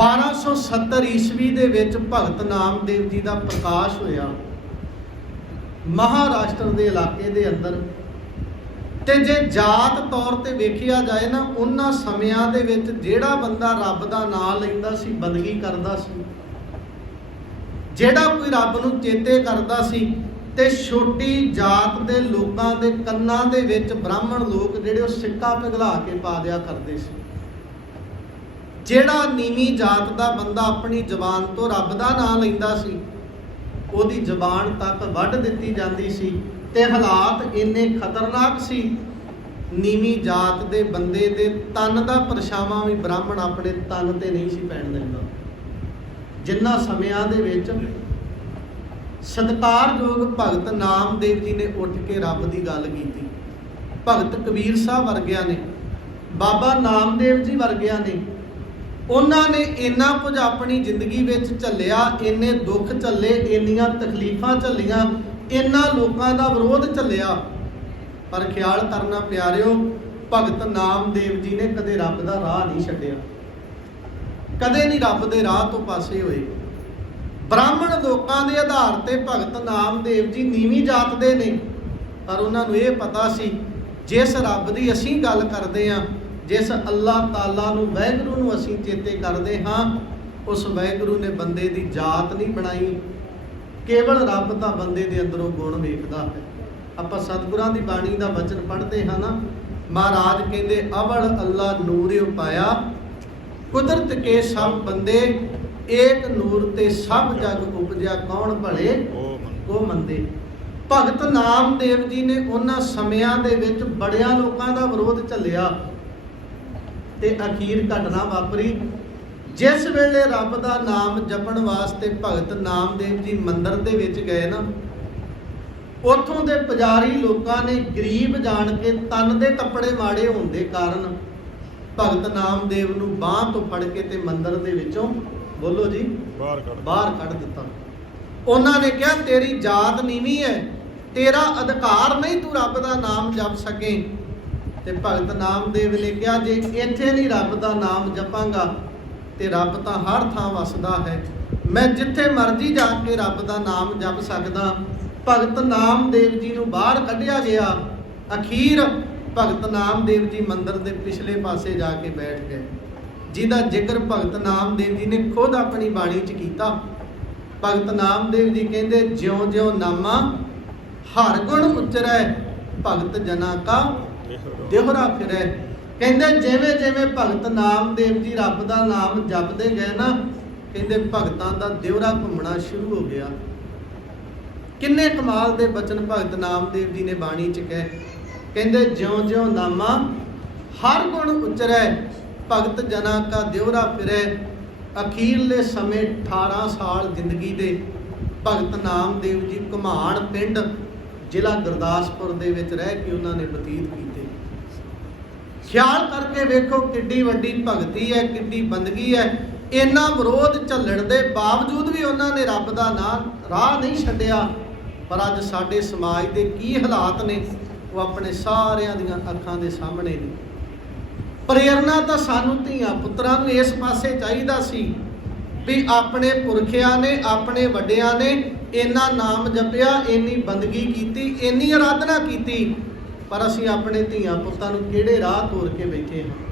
1270 ਈਸਵੀ ਦੇ ਵਿੱਚ ਭਗਤ ਨਾਮਦੇਵ ਜੀ ਦਾ ਪ੍ਰਕਾਸ਼ ਹੋਇਆ। ਮਹਾਰਾਸ਼ਟਰ ਦੇ ਇਲਾਕੇ ਦੇ ਅੰਦਰ। ਤੇ ਜੇ ਜਾਤ ਤੌਰ ਤੇ ਵੇਖਿਆ ਜਾਏ ਨਾ, ਉਹਨਾਂ ਸਮਿਆਂ ਦੇ ਵਿੱਚ ਜਿਹੜਾ ਬੰਦਾ ਰੱਬ ਦਾ ਨਾਮ ਲੈਂਦਾ ਸੀ ਬੰਦਗੀ ਕਰਦਾ ਸੀ। ਜਿਹੜਾ ਕੋਈ ਰੱਬ ਨੂੰ ਚੇਤੇ ਕਰਦਾ ਸੀ, ਤੇ ਛੋਟੀ ਜਾਤ ਦੇ ਲੋਕਾਂ ਦੇ ਕੰਨਾਂ ਦੇ ਵਿੱਚ ਬ੍ਰਾਹਮਣ ਲੋਕ ਜਿਹੜੇ ਉਹ ਸਿੱਕਾ ਪਿਘਲਾ ਕੇ ਪਾ ਦਿਆ ਕਰਦੇ ਸੀ। ਜਿਹੜਾ ਨੀਵੀਂ ਜਾਤ ਦਾ ਬੰਦਾ ਆਪਣੀ ਜ਼ਬਾਨ ਤੋਂ ਰੱਬ ਦਾ ਨਾਮ ਲੈਂਦਾ ਸੀ, ਉਹਦੀ ਜ਼ਬਾਨ ਤੱਕ ਵੱਢ ਦਿੱਤੀ ਜਾਂਦੀ ਸੀ ਤੇ ਹਾਲਾਤ ਇੰਨੇ ਖਤਰਨਾਕ ਸੀ। ਨੀਵੀਂ ਜਾਤ ਦੇ ਬੰਦੇ ਦੇ ਤਨ ਦਾ ਪਰਛਾਵਾਂ ਵੀ ਬ੍ਰਾਹਮਣ ਆਪਣੇ ਤਨ ਤੇ ਨਹੀਂ ਸੀ ਪੈਣ ਦਿੰਦਾ। ਜਿੰਨਾ ਸਮਿਆਂ ਦੇ ਵਿੱਚ ਸਤਿਕਾਰਯੋਗ ਭਗਤ ਨਾਮਦੇਵ ਜੀ ਨੇ ਉੱਠ ਕੇ ਰੱਬ ਦੀ ਗੱਲ ਕੀਤੀ। ਭਗਤ ਕਬੀਰ ਸਾਹਿਬ ਵਰਗਿਆਂ ਨੇ, ਬਾਬਾ ਨਾਮਦੇਵ ਜੀ ਵਰਗਿਆਂ ਨੇ ਉਹਨਾਂ ਨੇ ਇੰਨਾ ਕੁਝ ਆਪਣੀ ਜ਼ਿੰਦਗੀ ਵਿੱਚ ਝੱਲਿਆ, ਇੰਨੇ ਦੁੱਖ ਝੱਲੇ, ਇੰਨੀਆਂ ਤਕਲੀਫਾਂ ਝੱਲੀਆਂ, ਇੰਨਾ ਲੋਕਾਂ ਦਾ ਵਿਰੋਧ ਝੱਲਿਆ। ਪਰ ਖਿਆਲ ਕਰਨਾ ਪਿਆਰਿਓ, ਭਗਤ ਨਾਮਦੇਵ ਜੀ ਨੇ ਕਦੇ ਰੱਬ ਦਾ ਰਾਹ ਨਹੀਂ ਛੱਡਿਆ। ਕਦੇ ਨਹੀਂ ਰੱਬ ਦੇ ਰਾਹ ਤੋਂ ਪਾਸੇ ਹੋਏ। ਬ੍ਰਾਹਮਣ ਲੋਕਾਂ ਦੇ ਆਧਾਰ ਤੇ ਭਗਤ ਨਾਮਦੇਵ ਜੀ ਨੀਵੀਂ ਜਾਤ ਦੇ ਨੇ। ਪਰ ਉਹਨਾਂ ਨੂੰ ਇਹ ਪਤਾ ਸੀ, ਜਿਸ ਰੱਬ ਦੀ ਅਸੀਂ ਗੱਲ ਕਰਦੇ ਹਾਂ ਜਿਸ ਅੱਲਾਹ ਤਾਲਾ ਨੂੰ ਵਾਹਿਗੁਰੂ ਨੂੰ ਅਸੀਂ ਚੇਤੇ ਕਰਦੇ ਹਾਂ, ਉਸ ਵਾਹਿਗੁਰੂ ਨੇ ਬੰਦੇ ਦੀ ਜਾਤ ਨਹੀਂ ਬਣਾਈ। ਕੇਵਲ ਰੱਬ ਤਾਂ ਬੰਦੇ ਦੇ ਅੰਦਰੋਂ ਗੁਣ ਵੇਖਦਾ ਹੈ। ਆਪਾਂ ਸਤਿਗੁਰਾਂ ਦੀ ਬਾਣੀ ਦਾ ਵਚਨ ਪੜ੍ਹਦੇ ਹਾਂ ਨਾ, ਮਹਾਰਾਜ ਕਹਿੰਦੇ, ਅਵਲ ਅੱਲਾ ਨੂਰਿ ਪਾਇਆ। ਕੁਦਰਤ ਕੇ ਸਭ ਬੰਦੇ, ਏਕ ਨੂਰ ਤੇ ਸਭ ਜਗ ਉਪਜਿਆ, ਕੌਣ ਭਲੇ? ਉਹ ਮਨ ਕੋ ਮੰਦੇ। ਭਗਤ ਨਾਮਦੇਵ ਜੀ ਨੇ ਉਹਨਾਂ ਸਮਿਆਂ ਦੇ ਵਿੱਚ ਬੜਿਆਂ ਲੋਕਾਂ ਦਾ ਵਿਰੋਧ ਝੱਲਿਆ। ਤੇ ਅਖੀਰ ਘਟਨਾ ਵਾਪਰੀ। ਜਿਸ ਵੇਲੇ ਰੱਬ ਦਾ ਨਾਮ ਜਪਣ ਵਾਸਤੇ ਭਗਤ ਨਾਮਦੇਵ ਜੀ ਮੰਦਿਰ ਦੇ ਵਿੱਚ ਗਏ ਨਾ ਉੱਥੋਂ ਦੇ ਪੁਜਾਰੀ ਲੋਕਾਂ ਨੇ ਗਰੀਬ ਜਾਣ ਕੇ ਤਨ ਦੇ ਕੱਪੜੇ ਮਾੜੇ ਹੋਣ ਦੇ ਕਾਰਨ ਭਗਤ ਨਾਮਦੇਵ ਨੂੰ ਬਾਹ ਤੋਂ ਫੜ ਕੇ ਤੇ ਮੰਦਿਰ ਦੇ ਵਿੱਚੋਂ ਬੋਲੋ ਜੀ ਬਾਹਰ ਕੱਢ ਬਾਹਰ ਕੱਢ ਦਿੱਤਾ। ਉਹਨਾਂ ਨੇ ਕਿਹਾ ਤੇਰੀ ਜਾਤ ਨੀਵੀਂ ਹੈ ਤੇਰਾ ਅਧਿਕਾਰ ਨਹੀਂ ਤੂੰ ਰੱਬ ਦਾ ਨਾਮ ਜਪ ਸਕੇ। ਤੇ ਭਗਤ ਨਾਮਦੇਵ ਨੇ ਕਿਹਾ, ਜੇ ਇੱਥੇ ਨਹੀਂ ਰੱਬ ਦਾ ਨਾਮ ਜਪਾਂਗਾ, ਤੇ ਰੱਬ ਤਾਂ ਹਰ ਥਾਂ ਵਸਦਾ ਹੈ। ਮੈਂ ਜਿੱਥੇ ਮਰਜ਼ੀ ਜਾ ਕੇ ਰੱਬ ਦਾ ਨਾਮ ਜਪ ਸਕਦਾ। ਭਗਤ ਨਾਮਦੇਵ ਜੀ ਨੂੰ ਬਾਹਰ ਕੱਢਿਆ ਗਿਆ। ਅਖੀਰ ਭਗਤ ਨਾਮਦੇਵ ਜੀ ਮੰਦਰ ਦੇ ਪਿਛਲੇ ਪਾਸੇ ਜਾ ਕੇ ਬੈਠ ਗਏ। ਜਿਹਦਾ ਜ਼ਿਕਰ ਭਗਤ ਨਾਮਦੇਵ ਜੀ ਨੇ ਖੁਦ ਆਪਣੀ ਬਾਣੀ 'ਚ ਕੀਤਾ। ਭਗਤ ਨਾਮਦੇਵ ਜੀ ਕਹਿੰਦੇ, ਜਿਉਂ-ਜਿਉਂ ਨਾਮਾ ਹਰ ਗੁਣ ਉਚਰੈ, ਭਗਤ ਜਨਾ ਕਾ ਦੇਹਰਾ ਫਿਰੈ ਕਹਿੰਦੇ ਜਿਵੇਂ ਜਿਵੇਂ ਭਗਤ ਨਾਮਦੇਵ ਜੀ ਰੱਬ ਦਾ ਨਾਮ ਜਪਦੇ ਗਏ ਨਾ, ਕਹਿੰਦੇ ਭਗਤਾਂ ਦਾ ਦਿਵਰਾ ਘੁੰਮਣਾ ਸ਼ੁਰੂ ਹੋ ਗਿਆ। ਕਿੰਨੇ ਕਮਾਲ ਦੇ ਬਚਨ ਭਗਤ ਨਾਮਦੇਵ ਜੀ ਨੇ ਬਾਣੀ 'ਚ ਕਹੇ। ਕਹਿੰਦੇ ਜਿਉਂ-ਜਿਉਂ ਨਾਮਾ ਹਰ ਗੁਣ ਉਚਰੈ, ਭਗਤ ਜਨਾ ਕਾ ਦਿਵਰਾ ਫਿਰੈ। ਅਖੀਰਲੇ ਸਮੇਂ 18 ਸਾਲ ਜ਼ਿੰਦਗੀ ਦੇ ਭਗਤ ਨਾਮਦੇਵ ਜੀ ਘੁਮਾਣ ਪਿੰਡ ਜ਼ਿਲ੍ਹਾ ਗੁਰਦਾਸਪੁਰ ਦੇ ਵਿੱਚ ਰਹਿ ਕੇ ਉਹਨਾਂ ਨੇ ਬਤੀਤ ਕੀਤੇ। ਖਿਆਲ ਕਰਕੇ ਵੇਖੋ ਕਿੱਡੀ ਵੱਡੀ ਭਗਤੀ ਹੈ, ਕਿੱਡੀ ਬੰਦਗੀ ਹੈ। ਇੰਨਾ ਵਿਰੋਧ ਝੱਲਣ ਦੇ ਬਾਵਜੂਦ ਵੀ ਉਹਨਾਂ ਨੇ ਰੱਬ ਦਾ ਨਾਮ ਰਾਹ ਨਹੀਂ ਛੱਡਿਆ। ਪਰ ਅੱਜ ਸਾਡੇ ਸਮਾਜ ਦੇ ਕੀ ਹਾਲਾਤ ਨੇ, ਉਹ ਆਪਣੇ ਸਾਰਿਆਂ ਦੀਆਂ ਅੱਖਾਂ ਦੇ ਸਾਹਮਣੇ ਨੇ। ਪ੍ਰੇਰਣਾ ਤਾਂ ਸਾਨੂੰ ਧੀਆਂ ਪੁੱਤਰਾਂ ਨੂੰ ਇਸ ਪਾਸੇ ਚਾਹੀਦਾ ਸੀ ਵੀ ਆਪਣੇ ਪੁਰਖਿਆਂ ਨੇ, ਆਪਣੇ ਵੱਡਿਆਂ ਨੇ ਇੰਨਾ ਨਾਮ ਜਪਿਆ, ਇੰਨੀ ਬੰਦਗੀ ਕੀਤੀ, ਇੰਨੀ ਆਰਾਧਨਾ ਕੀਤੀ ਪਰ ਅਸੀਂ ਆਪਣੇ ਧੀਆਂ ਪੁੱਤਾਂ ਨੂੰ ਕਿਹੜੇ ਰਾਹ ਤੋਰ ਕੇ ਬੈਠੇ ਹਾਂ?